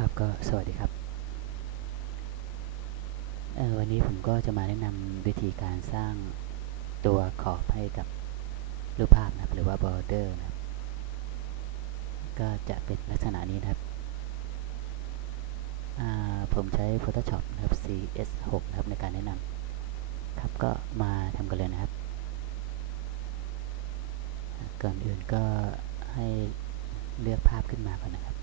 ครับก็สวัสดีครับ วันนี้ผมก็จะมาแนะนำวิธีการสร้างตัวขอบให้กับรูปภาพนะครับ หรือว่า border นะครับ ก็จะเป็นลักษณะนี้นะครับ ผมใช้ Photoshop นะครับ CS6 นะครับในการแนะนำครับก็มาทำกันเลยนะครับ ก่อนอื่นก็ให้เลือกภาพขึ้นมาก่อนนะครับ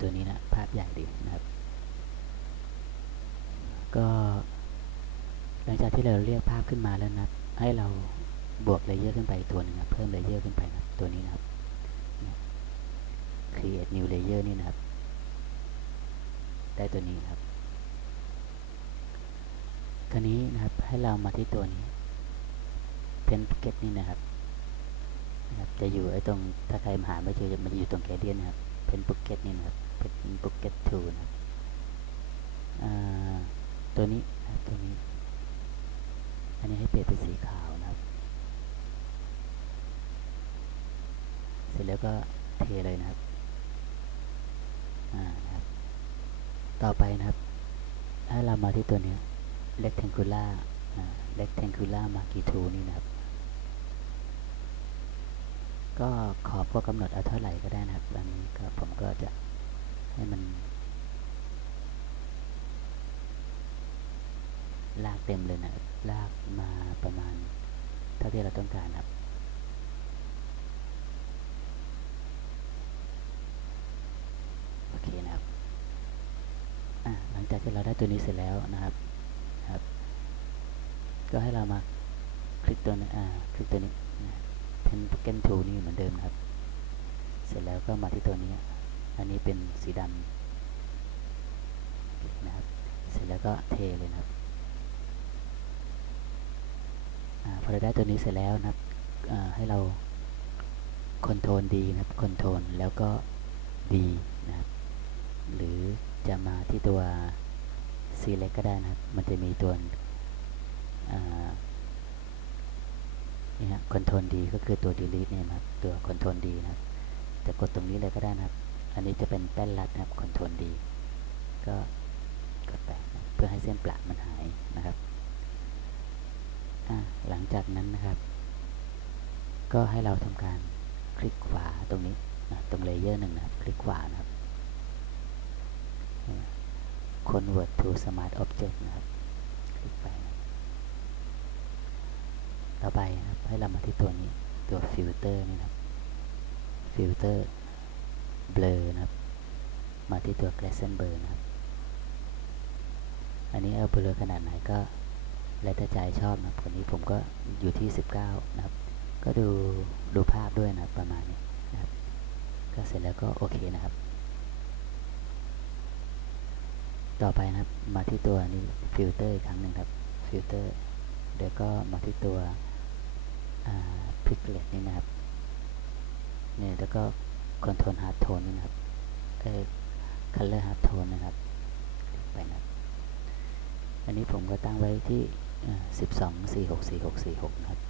ตัวนี้นะ ภาพใหญ่ดีนะครับ ก็หลังจากที่เราเรียกภาพขึ้นมาแล้วนะให้เราบวกเลเยอร์ขึ้นไปตัวหนึ่งนะเพิ่มเลเยอร์ขึ้นไปนะตัวนี้นะครับ create new layer นี่นะครับ ได้ตัวนี้นะครับคราวนี้นะครับให้เรามาที่ตัวนี้ pen pocket นี่นะครับนะครับ จะอยู่ไอ้ตรงถ้าใครมาหาไม่เจอจะมันจะอยู่ตรงแกเดียนนะครับ pen pocket นี่นะครับ pen pocket 2นะครับอ่าตัวนี้ตัวนี้ อันนี้ให้เปลี่ยนเป็นสีขาวนะครับ เสร็จแล้วก็เทเลยนะครับนะครับ ต่อไปนะครับ ถ้าเรามาที่ตัวนี้ rectangular อ่า rectangular marquee tool นี่นะครับ ก็ขอบก็กำหนดเอาเท่าไหร่ก็ได้นะครับตอนนี้ก็ผมก็จะให้มัน ลากเต็มเลยนะลากมาประมาณ เท่าที่เราต้องการนะครับโอเคนะครับหลังจากที่เราได้ตัวนี้เสร็จแล้วนะครับครับ ก็ให้เรามาคลิกตัวนี้คลิกตัวนี้นะเป็น โปรแกรม tool นี่เหมือนเดิมนะครับ เสร็จแล้วก็มาที่ตัวนี้ อันนี้เป็นสีดำนะครับ เสร็จแล้วก็เทเลยนะครับอพอเราได้ตัวนี้เสร็จแล้วนะครับให้เราคอนโทรลดีนะครับคอนโทรลแล้วก็ดีนะครับ หรือจะมาที่ตัว select ก็ได้นะครับ มันจะมีตัว นี่ฮะ control D ก็คือตัว delete เนี่ยนะครับตัว control D นะครับแต่กดตรงนี้เลยก็ได้นะครับ อันนี้จะเป็นแป้นรัดนะครับ control D ก็กดไปนะเพื่อให้เส้นประมันหายนะครับหลังจากนั้นนะครับ ก็ให้เราทำการคลิกขวาตรงนี้นะตรงเลเยอร์หนึ่งนะครับ คลิกขวานะครับ convert to smart object นะครับ คลิกไป ต่อไปนะครับ ให้เรามาที่ตัวนี้ตัว filter นี่นะครับ filter blur นะครับ มาที่ตัว gradient blur นะครับ อันนี้เอา blur ขนาดไหนก็แล้วแต่ใจชอบนะครับคนนี้ผมก็อยู่ที่ 19 นะครับ ก็ดูดูภาพด้วยนะครับประมาณนี้นะครับ ก็เสร็จแล้วก็โอเคนะครับ ต่อไปนะครับมาที่ตัวนี้ฟิลเตอร์อีกครั้งหนึ่งครับฟิลเตอร์เดี๋ยวก็มาที่ตัว พิกเลตนี่นะครับเนี่ยแล้วก็คอนโทรลฮาร์ดโทนนี่นะครับเออคัลเลอร์ฮาร์ดโทนนะครับไปนะอันนี้ผมก็ตั้งไว้ที่สิบสองสี่หกสี่หกสี่หกนะครับ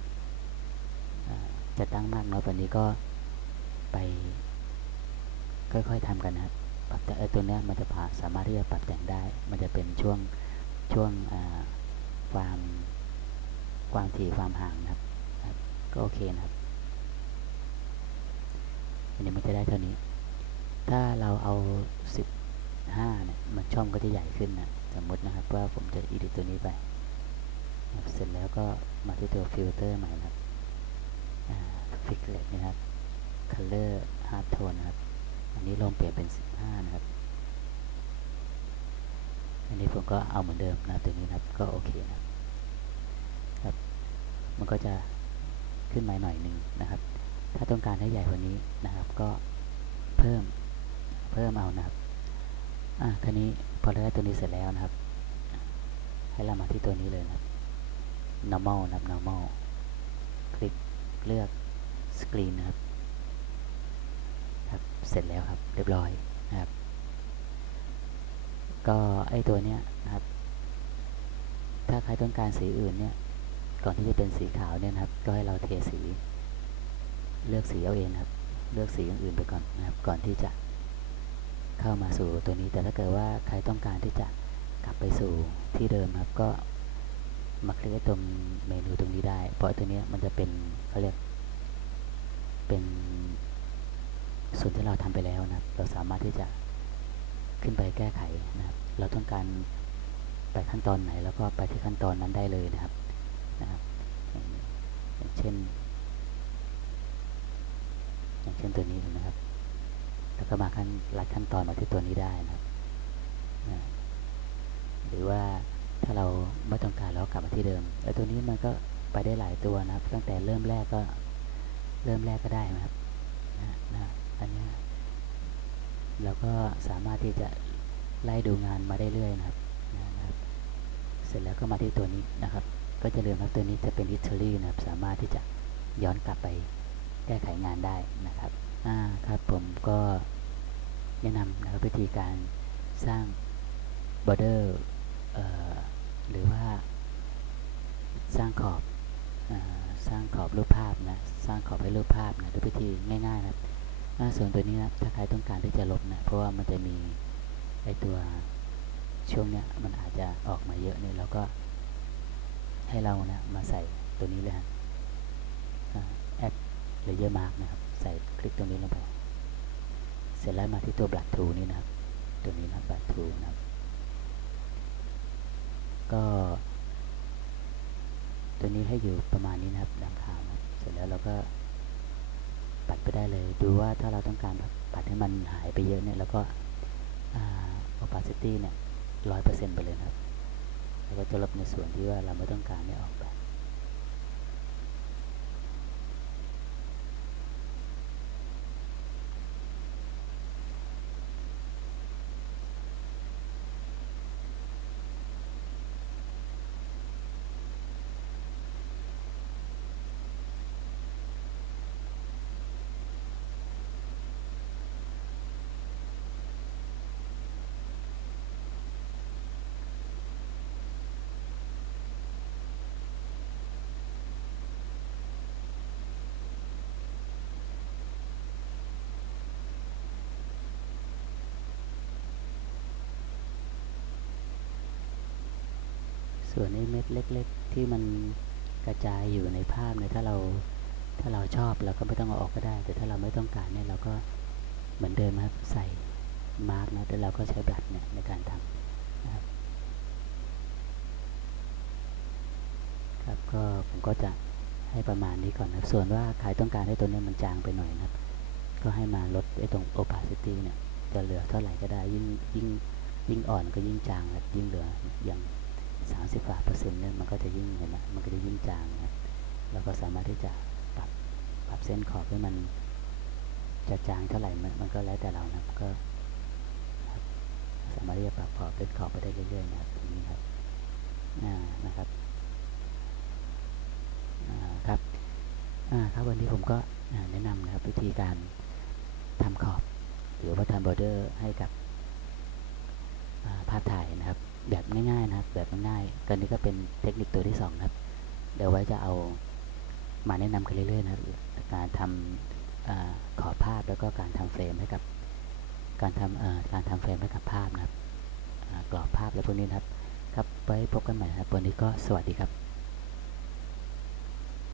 จะตั้งมากน้อยกว่านี้ก็ไป ค่อยๆทำกันนะครับปรับแต่ไอตัวเนี้ยมันจะสามารถที่จะปรับแต่งได้ มันจะเป็นช่วงช่วงความความถี่ความห่างนะครับ ก็โอเคนะครับอันนี้มันจะได้เท่านี้ ถ้าเราเอา15เนี่ยมันช่องก็จะใหญ่ขึ้นนะสมมตินะครับว่าผมจะ edit ตัวนี้ไป เสร็จแล้วก็มาที่ตัวฟิลเตอร์ใหม่นะครับฟิกเลตนะครับ color hard tone นะครับ อันนี้ลองเปลี่ยนเป็น 15 นะครับ อันนี้ผมก็เอาเหมือนเดิมนะตัวนี้นะครับ ก็โอเคนะครับ มันก็จะ ขึ้นมาหน่อยหนึ่งนะครับ ถ้าต้องการให้ใหญ่กว่านี้นะครับ ก็เพิ่มเพิ่มเอานะครับอะคราวนี้พอเราได้ตัวนี้เสร็จแล้วนะครับ ให้เรามาที่ตัวนี้เลยนะครับ normal นะครับ normal คลิกเลือก screen นะครับครับเสร็จแล้วครับเรียบร้อยนะครับ ก็ไอตัวเนี้ยนะครับ ถ้าใครต้องการสีอื่นเนี่ย ก่อนที่จะเป็นสีขาวเนี่ยนะครับ ก็ให้เราเทสี เลือกสีเอาเองครับ เลือกสีอย่างอื่นไปก่อนนะครับ ก่อนที่จะเข้ามาสู่ตัวนี้ แต่ถ้าเกิดว่าใครต้องการที่จะกลับไปสู่ที่เดิมครับ ก็มาคลิกตรงเมนูตรงนี้ได้ เพราะตัวนี้มันจะเป็นเขาเรียก เป็นส่วนที่เราทำไปแล้วนะครับ เราสามารถที่จะขึ้นไปแก้ไขนะครับ เราต้องการไปขั้นตอนไหน แล้วก็ไปที่ขั้นตอนนั้นได้เลยนะครับ นะครับอย่างเช่น อย่างเช่นตัวนี้เห็นะครับ แล้วก็มาขั้นลัดขั้นตอนมาที่ตัวนี้ได้นะครับนะหรือว่าถ้าเราไม่ต้องการเรากลับมาที่เดิมแล้วตัวนี้มันก็ไปได้หลายตัวนะครับ ตั้งแต่เริ่มแรกก็เริ่มแรกก็ได้นะครับนะนะอันนี้เราก็สามารถที่จะไล่ดูงานมาได้เรื่อยนะครับนะครับ เสร็จแล้วก็มาที่ตัวนี้นะครับ ก็จะเลืมครับตัวนี้จะเป็น history นะครับ สามารถที่จะย้อนกลับไปแก้ไขงานได้นะครับอ่าครับผมก็แนะนำนะครับวิธีการสร้าง border หรือว่าสร้างขอบอสร้างขอบรูปภาพนะ สร้างขอบให้รูปภาพนะด้วยวิธีง่ายๆนะครับส่วนตัวนี้นะถ้าใครต้องการที่จะลบนะ เพราะว่ามันจะมีไอตัวช่วงเนี้ยมันอาจจะออกมาเยอะเนี่ยเราก็ ให้เรานะมาใส่ตัวนี้เลยฮะแอดเลเยอร์มาร์กนะครับ ใส่คลิกตรงนี้ลงไป เสร็จแล้วมาที่ตัวบลัดทูนี่นะครับ ตัวนี้นะบลัดทูนะครับ ก็ตัวนี้ให้อยู่ประมาณนี้นะครับดำขาวนะเสร็จแล้วเราก็ปัดไปได้เลย ดูว่าถ้าเราต้องการปัดให้มันหายไปเยอะเนี่ย แล้วก็ opacity เนี่ยร้อยเปอร์เซ็นต์ไปเลยนะครับ แล้วก็จะลบในส่วนที่ว่าเราไม่ต้องการเนี่ออกไป ส่วนไอ้เม็ดเล็ก ๆ ที่มันกระจายอยู่ในภาพเนี่ยถ้าเราถ้าเราชอบเราก็ไม่ต้องเอาออกก็ได้ แต่ถ้าเราไม่ต้องการเนี่ยเราก็เหมือนเดิมครับใส่มาร์กนะแต่เราก็ใช้บลัดเนี่ยในการทำนะครับครับก็ผมก็จะให้ประมาณนี้ก่อนนะส่วนว่าใครต้องการให้ตัวเนี้มันจางไปหน่อยนะครับ ก็ให้มาลดไอ้ตรง opacity เนี่ยจะเหลือเท่าไหร่ก็ได้ยิ่งยิ่งยิ่งอ่อนก็ยิ่งจางครับยิ่งเหลืออย่าง สามสิบกว่าเปอร์เซ็นต์เนี่ยมันก็จะยิ่งเห็นไหมมันก็จะยิ่งจางนะเราก็สามารถที่จะปรับปรับเส้นขอบให้มันจะจางเท่าไหร่มันมันก็แล้วแต่เรานะก็สามารถที่จะปรับขอบเส้นขอบไปได้เรื่อยๆนะครับตรงนี้ครับอ่านะครับอ่าครับอ่าครับวันนี้ผมก็แนะนำนะครับวิธีการทำขอบ หรือว่าทำบอร์เดอร์ให้กับภาพถ่ายนะครับ แบบง่ายๆนะครับ แบบง่ายๆตัวนี้ก็เป็นเทคนิคตัวที่สองนะครับ เดี๋ยวไว้จะเอามาแนะนำกันเรื่อยๆนะครับการทำอขอภาพแล้วก็การทำเฟรมให้กับ การทำการทำเฟรมให้กับภาพนะครับอ่ากรอบภาพและพวกนี้นะครับ ครับไว้พบกันใหม่นะครับวันนี้ก็สวัสดีครับ